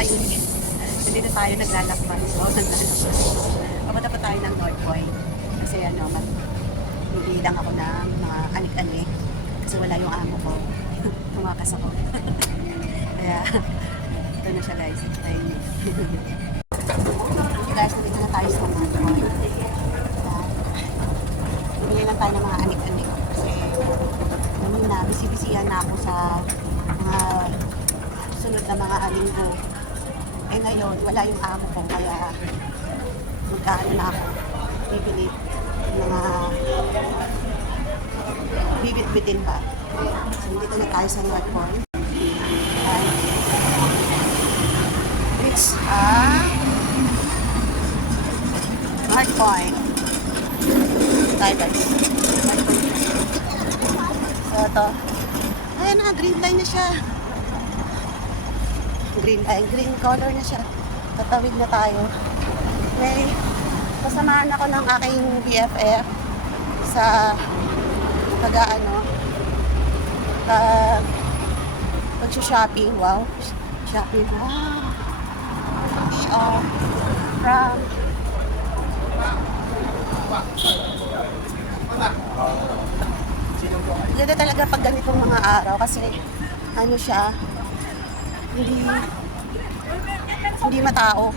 kayunin. Hindi na tayo naglalakbay. So, naglalakbay. Papunta pa tayo ng North Point. Kasi ano, mag-iidang ako ng mga anik-anik. Kasi wala yung amo ko. Tumakas ako. Kaya, ito na siya guys. Ayun. Okay guys, nandito na tayo sa North Point. Bumili lang tayo ng mga anik-anik. Kasi, namin na, bisibisihan na ako sa mga sunod na mga alinggo. Eh ngayon, wala yung amo ko, kaya magkaano na ako, bibili mga bibit-bitin ba. So, dito na tayo sa North Point. It's North Point. Tayo guys. So, ito. Ayan na, green line na siya. Green color na siya. Tatawid na tayo. May kasamahan ako ng aking BFF sa pag-shopping. Wow. Shopping. Wow. From ganda talaga pag ganitong mga araw kasi ano siya, hindi matao.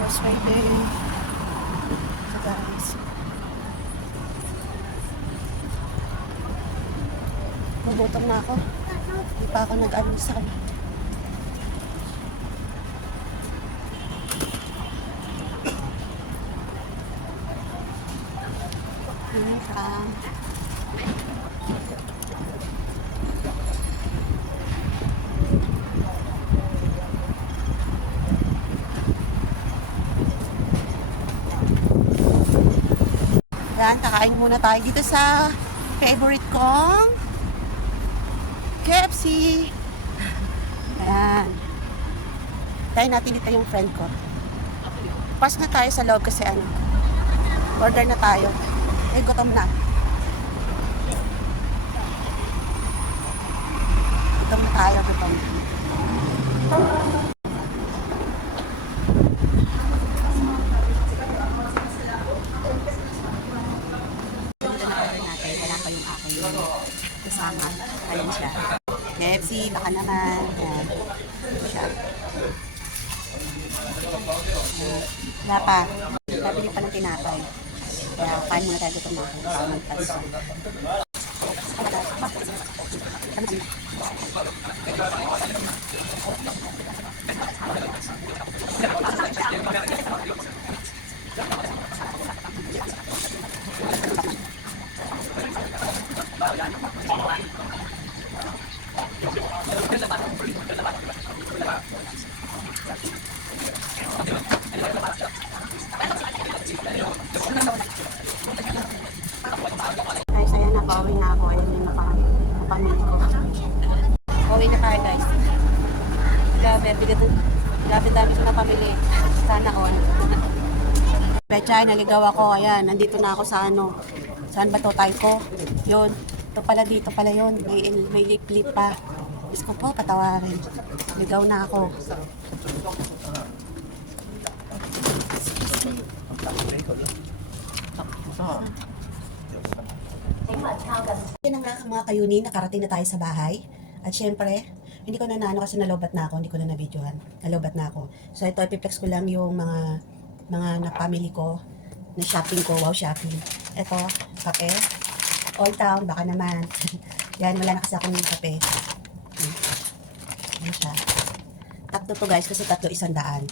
Yes, right there. So guys, magutom na ako. Hindi pa ako nag-almusal. Yan, kakain muna tayo dito sa favorite kong KFC. Ayan. Tayo natin dito yung friend ko. Pas na tayo sa loob kasi ano, order na tayo. Eh, gutom na. Gutom na tayo, gutom. Kasama. Ayan siya. KFC, baka naman. Ayan. Ito siya. Wala pa. Nabili pa ng tinapay. Kaya kain muna tayo gutom na ako. Baka magpansin. Ay, saya na. Pauwi na ako. Ayun yung napamili ko. Pauwi na tayo guys. Grabe dami ko napamili. Sana all. Pechay, naligaw ako. Ayan, nandito na ako sa ano. Saan ba to? Taiko? Yun. Ito pala dito pala yun. May lip pa. Diyos ko po, patawarin. Ligaw na ako. Yan ang mga kayuni, nakarating na tayo sa bahay. At syempre, hindi ko na naano kasi nalobat na ako, hindi ko na nabidyohan. Nalobat na ako. So ito, ipiplex ko lang yung mga napamili ko, na shopping ko. Wow, shopping. Ito, kape. Old Town, baka naman. Yan, wala na kasi akong kape. Yan siya. Tatlo to guys, kasi tatlo 100.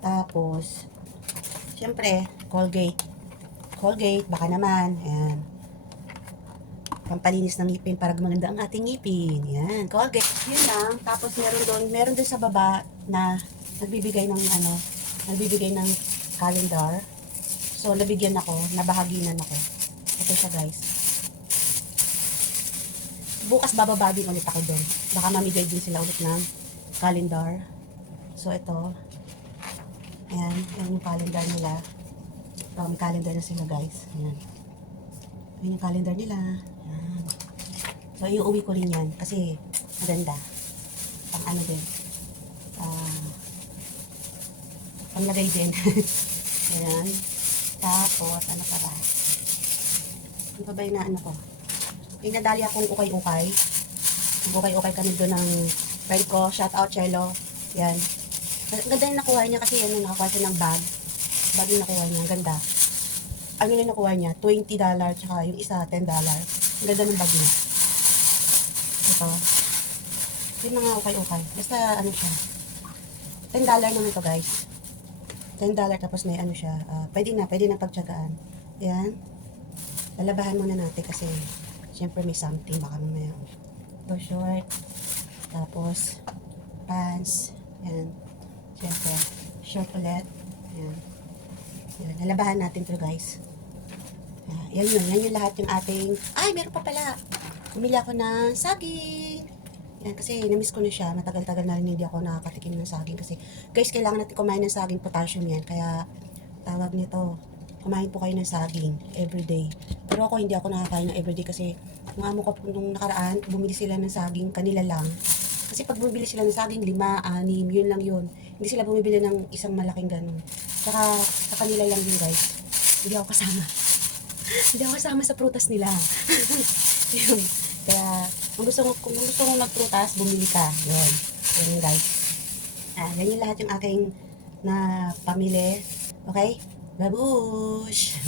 Tapos, syempre, Colgate, baka naman. Ayan. Pampalinis ng ngipin para gumaganda ang ating ngipin. Yan, Colgate. Yun lang. Tapos meron doon sa baba na nagbibigay ng calendar. So, nabigyan ako, nabahaginan ako. Ito siya guys. Bukas bababa din ulit ako doon. Baka mamigay din sila ulit ng calendar. So, ito. Ayan, yan yung calendar nila. May calendar na sila guys. Ayan. Ayan yung calendar nila. Ayan. So, iuwi ko rin yan kasi maganda. Pang ano din. Panglagay din. Ayan. Tapos, ano pa ba? Ano pa ba yung naano ko? Yung nadali akong ukay-ukay. Ukay-ukay kami doon ng friend ko. Shout out, Chelo. Yan. Ang ganda yung nakuha niya kasi ano, nakakuha siya ng bag. Bag yung nakuha niya. Ang ganda. Ano yung nakuha niya? $20. Tsaka yung isa, $10. Ang ganda ng bag niya. Ito. Yung mga ukay-ukay. Basta ano siya. $10 naman to guys. $10 tapos may ano siya. Pwede na pagtsagaan. Yan. Lalabahan muna natin kasi syempre may something baka mamaya. Ito short. Tapos pants. Yan. Syempre short ulit. Yan. Yan. Lalabahan natin to guys. Yan yun. Yan yung lahat yung ating... Ay, meron pa pala. Bumili ako ng saging. Yan, kasi namiss ko na siya. Matagal-tagal na rin hindi ako nakakatikim ng saging. Kasi, guys, kailangan natin kumain ng saging. Potassium yan. Kaya, tawag nito, kumain po kayo ng saging everyday. Pero ako, hindi ako nakakain ng everyday kasi yung amo ko nung nakaraan, bumili sila ng saging, kanila lang. Kasi pag bumibili sila ng saging, 5, 6, yun lang yun. Hindi sila bumibili ng isang malaking ganun. Saka, sa kanila lang yun, guys. Hindi ako kasama. Hindi ako kasama sa prutas nila. Yun. Kaya, kung gusto mo magprutas, bumili ka. Yun. Yun, guys. Yan yung lahat yung aking na pamili. Okay? Babush!